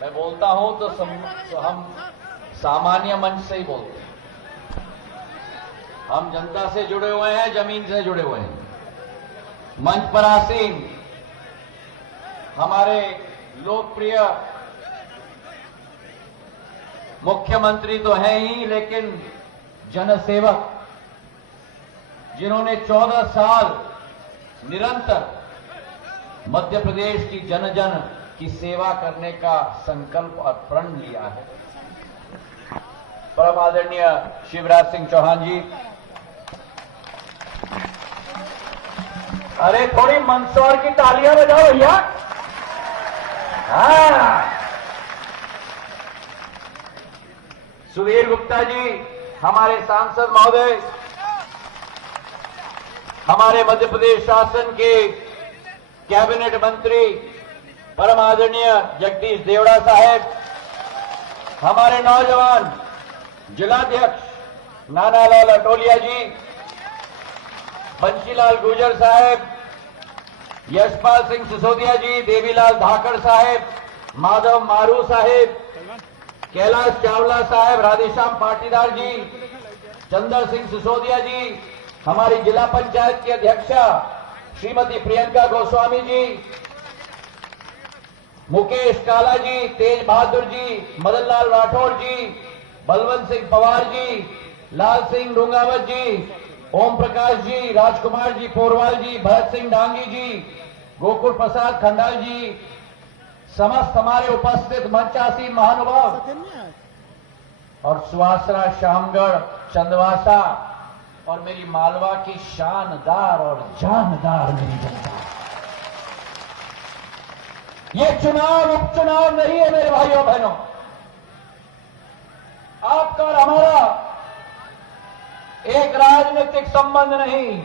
मैं बोलता हूं तो हम सामान्य मंच से ही बोलते हैं। हम जनता से जुड़े हुए हैं, जमीन से जुड़े हुए हैं। मंच पर आसीन हमारे लोकप्रिय मुख्यमंत्री तो हैं ही, लेकिन जनसेवक जिन्होंने 14 साल निरंतर मध्य प्रदेश की जन जन की सेवा करने का संकल्प और प्रण लिया है। परम आदरणीय शिवराज सिंह चौहान जी, अरे थोड़ी मंदसौर की तालियां बजाओ भैया। हाँ, सुधीर गुप्ता जी हमारे सांसद महोदय, हमारे मध्य प्रदेश शासन के कैबिनेट मंत्री परम आदरणीय जगदीश देवड़ा साहब, हमारे नौजवान जिलाध्यक्ष नानालाल अटोलिया जी, बंशीलाल गुर्जर साहब, यशपाल सिंह सिसोदिया जी, देवीलाल धाकड़ साहब, माधव मारू साहब, कैलाश चावला साहब, राधेश्याम पाटीदार जी, चंद्र सिंह सिसोदिया जी, हमारी जिला पंचायत की अध्यक्षा श्रीमती प्रियंका गोस्वामी जी, मुकेश काला जी, तेज बहादुर जी, मदन लाल राठौर जी, बलवंत सिंह पवार जी, लाल सिंह डूंगावत जी, ओम प्रकाश जी, राजकुमार जी पोरवाल जी, भरत सिंह डांगी जी, गोकुल प्रसाद खंडाल जी, समस्त हमारे उपस्थित मंचासीन महानुभाव और सुहासरा, शामगढ़, चंदवासा और मेरी मालवा की शानदार और जानदार मेरी जनता। ये चुनाव उपचुनाव नहीं है मेरे भाइयों बहनों। आपका और हमारा एक राजनीतिक संबंध नहीं,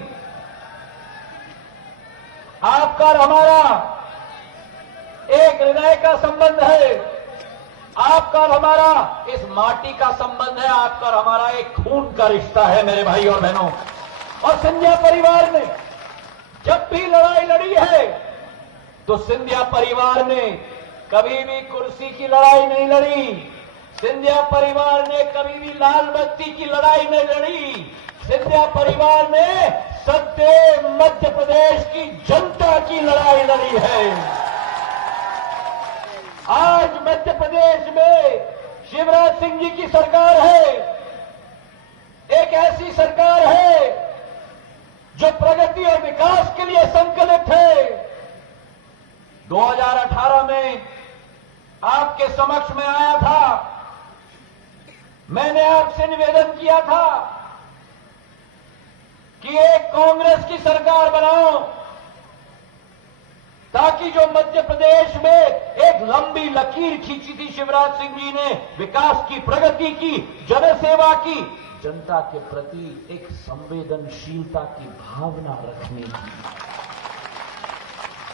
आपका और हमारा एक हृदय का संबंध है, आपका और हमारा इस माटी का संबंध है, आपका और हमारा एक खून का रिश्ता है मेरे भाई और बहनों। और सिंधिया परिवार ने जब भी लड़ाई लड़ी है तो सिंधिया परिवार ने कभी भी कुर्सी की लड़ाई नहीं लड़ी, सिंधिया परिवार ने कभी भी लाल बत्ती की लड़ाई नहीं लड़ी, सिंधिया परिवार ने सत्य मध्य प्रदेश की जनता की लड़ाई लड़ी है। आज मध्य प्रदेश में शिवराज सिंह जी की सरकार है, एक ऐसी सरकार है जो प्रगति और विकास के लिए संकल्पित है। 2018 में आपके समक्ष में आया था, मैंने आपसे निवेदन किया था कि एक कांग्रेस की सरकार बनाओ ताकि जो मध्य प्रदेश में एक लंबी लकीर खींची थी शिवराज सिंह जी ने, विकास की, प्रगति की, जनसेवा की, जनता के प्रति एक संवेदनशीलता की भावना रखने की,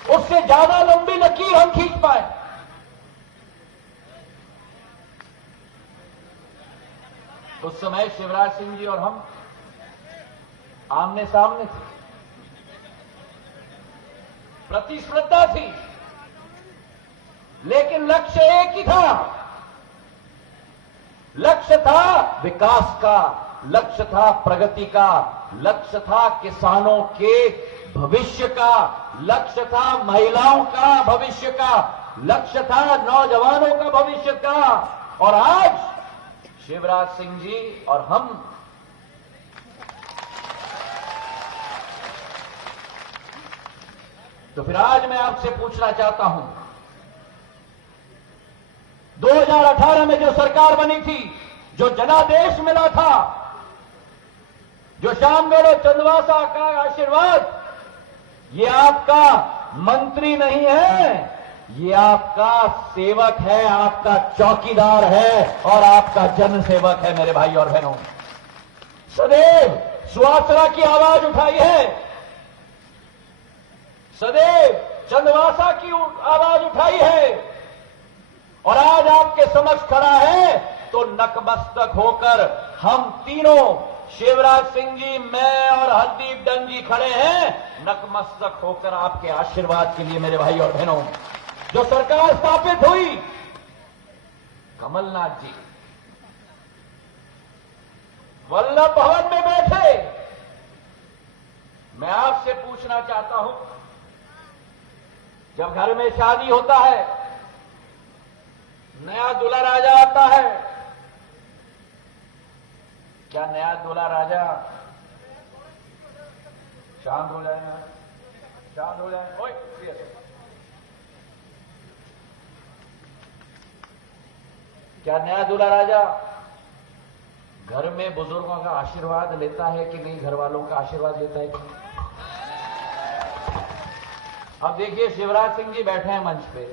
उससे ज्यादा लंबी लकीर हम खींच पाए। उस समय शिवराज सिंह जी और हम आमने सामने थे, प्रतिस्पर्धा थी, लेकिन लक्ष्य एक ही था। लक्ष्य था विकास का, लक्ष्य था प्रगति का, लक्ष्य था किसानों के भविष्य का, लक्ष्य था महिलाओं का भविष्य का, लक्ष्य था नौजवानों का भविष्य का। और आज शिवराज सिंह जी और हम तो फिर आज मैं आपसे पूछना चाहता हूं, 2018 में जो सरकार बनी थी, जो जनादेश मिला था, जो शामगढ़ और चंदवासा का आशीर्वाद, ये आपका मंत्री नहीं है, ये आपका सेवक है, आपका चौकीदार है और आपका जनसेवक है मेरे भाई और बहनों। सदैव सुहासरा की आवाज उठाई है, सदैव चंदवासा की आवाज उठाई है और आज आपके समक्ष खड़ा है तो नतमस्तक होकर हम तीनों, शिवराज सिंह जी, मैं और हरदीप डंग जी खड़े हैं नतमस्तक होकर आपके आशीर्वाद के लिए मेरे भाई और बहनों। जो सरकार स्थापित हुई कमलनाथ जी वल्लभ भवन में बैठे। मैं आपसे पूछना चाहता हूं, जब घर में शादी होता है, नया दूल्हा राजा आता है, क्या नया दूल्हा राजा शांत हो जाएगा? शांत हो जाए। ओए क्या नया दूल्हा राजा घर में बुजुर्गों का आशीर्वाद लेता है कि नहीं? घर वालों का आशीर्वाद लेता है कि नहीं? अब देखिए, शिवराज सिंह जी बैठे हैं मंच पे,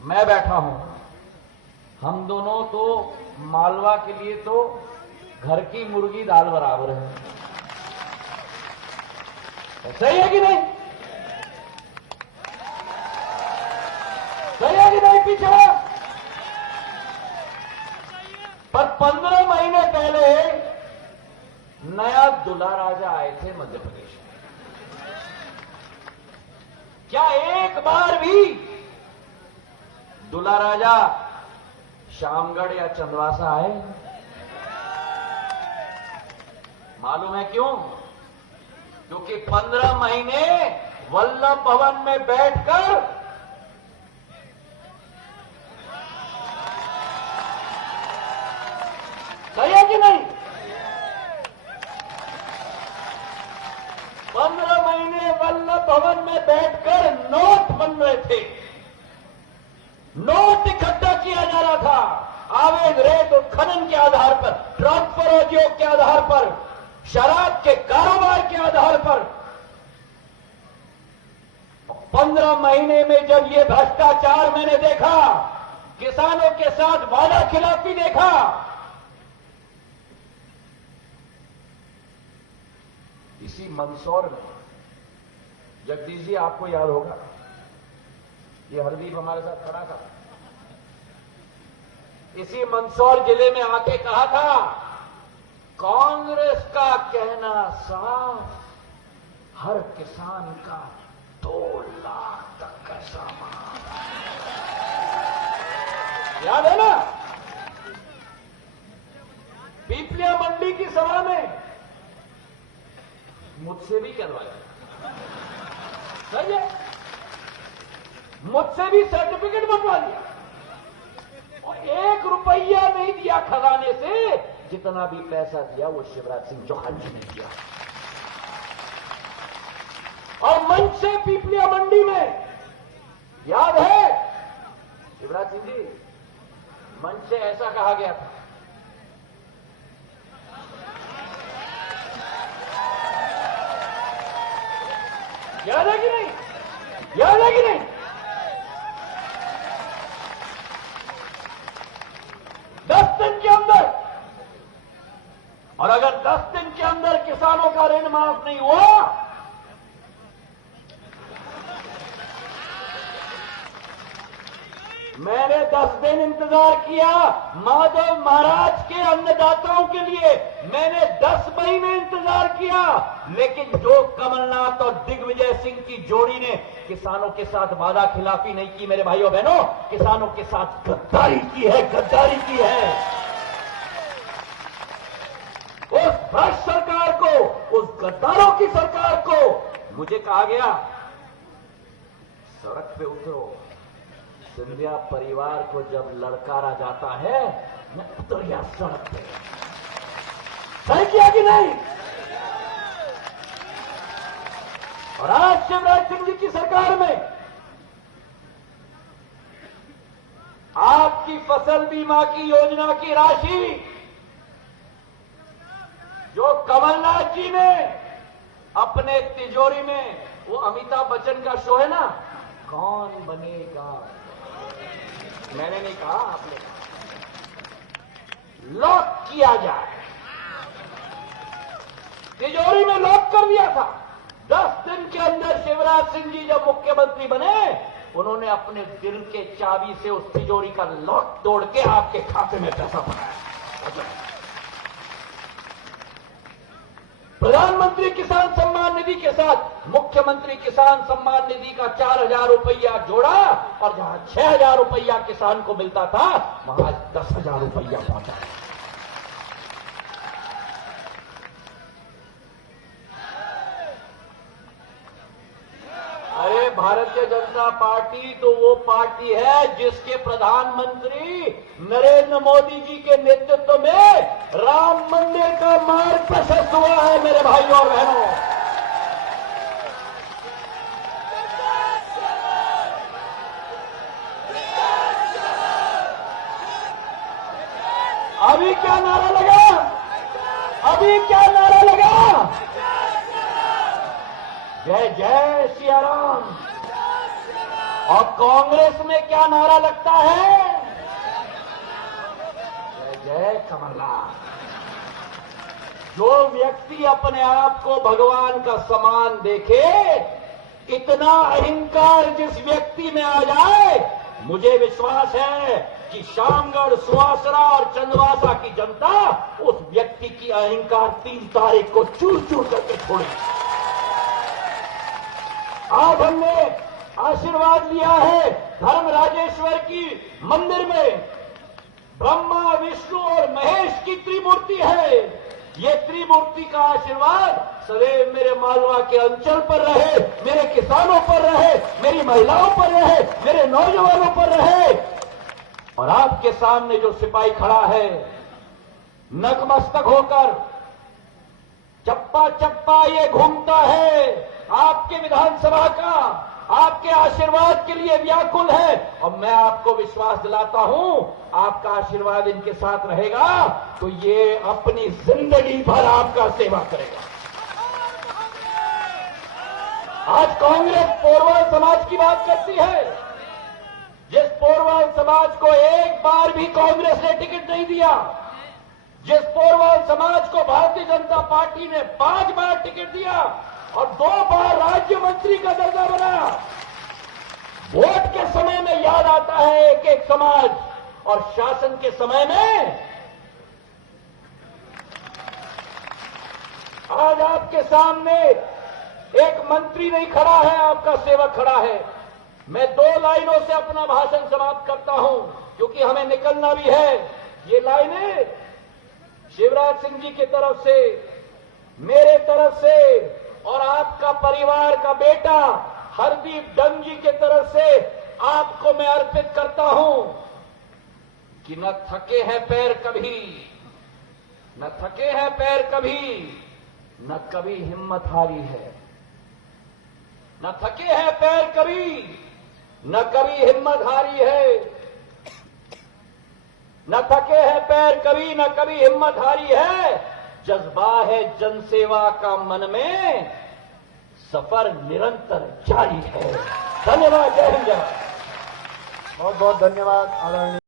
मैं बैठा हूं। हम दोनों तो मालवा के लिए तो घर की मुर्गी दाल बराबर है। सही है कि नहीं? सही है कि नहीं? पीछे पर 15 महीने पहले नया दूल्हा राजा आए थे मध्य प्रदेश में। क्या एक बार भी दूल्हा राजा शामगढ़ या चंदवासा आए? मालूम है क्यों? क्योंकि 15 महीने वल्लभ भवन में बैठकर सही है कि नहीं? 15 महीने वल्लभ भवन में बैठकर नोट बन रहे थे, नोट इकट्ठा किया जा रहा था, अवैध रेत और खनन के आधार पर, ट्रांसफर उद्योग के आधार पर, शराब के कारोबार के आधार पर। 15 महीने में जब ये भ्रष्टाचार मैंने देखा, किसानों के साथ वादा खिलाफी देखा, इसी मंदसौर में, जगदीश जी आपको याद होगा, ये हरदीप हमारे साथ खड़ा था, इसी मंदसौर जिले में आके कहा था, कांग्रेस का कहना साफ, हर किसान का 2 लाख तक का सामान। याद है ना? पीपलिया मंडी की सभा में मुझसे भी करवाया, सही है, मुझसे भी सर्टिफिकेट बनवा लिया और 1 रुपया नहीं दिया खजाने से। जितना भी पैसा दिया वो शिवराज सिंह चौहान जी ने दिया। और मंच से पीपलिया मंडी में, याद है शिवराज सिंह जी, मंच से ऐसा कहा गया था, याद है कि नहीं? याद है कि नहीं? और अगर 10 दिन के अंदर किसानों का ऋण माफ नहीं हुआ, मैंने 10 दिन इंतजार किया माधव महाराज के अन्नदाताओं के लिए, मैंने 10 महीने इंतजार किया, लेकिन जो कमलनाथ और दिग्विजय सिंह की जोड़ी ने किसानों के साथ वादा खिलाफी नहीं की मेरे भाइयों बहनों, किसानों के साथ गद्दारी की है, गद्दारी की है। उस भ्रष्ट सरकार को, उस गद्दारों की सरकार को मुझे कहा गया, सड़क पे उतरो, सिंधिया परिवार को जब लड़कारा जाता है, मैं उतर गया सड़क पे। सही किया कि नहीं? और आज शिवराज सिंह जी की सरकार में आपकी फसल बीमा की योजना की राशि जो कमलनाथ जी ने अपने तिजोरी में, वो अमिताभ बच्चन का शो है ना, कौन बनेगा, मैंने नहीं कहा, आपने कहा, लॉक किया जाए, तिजोरी में लॉक कर दिया था। 10 दिन के अंदर शिवराज सिंह जी जब मुख्यमंत्री बने, उन्होंने अपने दिल के चाबी से उस तिजोरी का लॉक तोड़ के आपके खाते में पैसा भराया। प्रधानमंत्री किसान सम्मान निधि के साथ मुख्यमंत्री किसान सम्मान निधि का 4,000 रुपया जोड़ा और जहां 6,000 रुपया किसान को मिलता था वहां 10,000 रुपया पहुंचा। अरे भारतीय जनता पार्टी तो वो पार्टी है जिसके प्रधानमंत्री नरेंद्र मोदी जी के नेतृत्व में राम मंदिर का मार्ग प्रशस्त हुआ है मेरे भाइयों और बहनों। अभी क्या नारा लगा? अभी क्या नारा लगा? जय जय सिया राम। और कांग्रेस में क्या नारा लगता है? जय जय कमलनाथ। जो व्यक्ति अपने आप को भगवान का समान देखे, इतना अहंकार जिस व्यक्ति में आ जाए, मुझे विश्वास है कि शामगढ़, सुवासरा और चंदवासा की जनता उस व्यक्ति की अहंकार 3 तारीख को चूर चूर करके छोड़ेगी। आज हमने आशीर्वाद लिया है धर्म राजेश्वर की मंदिर में। ब्रह्मा, विष्णु और महेश की त्रिमूर्ति है। ये त्रिमूर्ति का आशीर्वाद सदैव मेरे मालवा के अंचल पर रहे, मेरे किसानों पर रहे, मेरी महिलाओं पर रहे, मेरे नौजवानों पर रहे। और आपके सामने जो सिपाही खड़ा है, नतमस्तक होकर चप्पा चप्पा ये घूमता है, आपके विधानसभा का, आपके आशीर्वाद के लिए व्याकुल है। और मैं आपको विश्वास दिलाता हूं, आपका आशीर्वाद इनके साथ रहेगा तो ये अपनी जिंदगी भर आपका सेवा करेगा। आज कांग्रेस पोरवाल समाज की बात करती है। जिस पोरवाल समाज को एक बार भी कांग्रेस ने टिकट नहीं दिया, जिस पोरवाल समाज को भारतीय जनता पार्टी ने 5 बार टिकट दिया और 2 बार राज्य मंत्री का दर्जा बनाया, वोट के समय में याद आता है एक एक समाज और शासन के समय में आज आपके सामने एक मंत्री नहीं खड़ा है, आपका सेवक खड़ा है। मैं 2 लाइनों से अपना भाषण समाप्त करता हूं क्योंकि हमें निकलना भी है। ये लाइनें शिवराज सिंह जी की तरफ से, मेरे तरफ से और आपका परिवार का बेटा हरदीप डंग जी की तरफ से आपको मैं अर्पित करता हूं कि न थके हैं पैर कभी, न थके हैं पैर कभी, न कभी हिम्मत हारी है। न थके हैं पैर कभी, न कभी हिम्मत हारी है। न थके हैं पैर कभी, न कभी हिम्मत हारी है। जज्बा है जनसेवा का मन में, सफर निरंतर जारी है। धन्यवाद। जय हिंद। बहुत बहुत धन्यवाद आदरणीय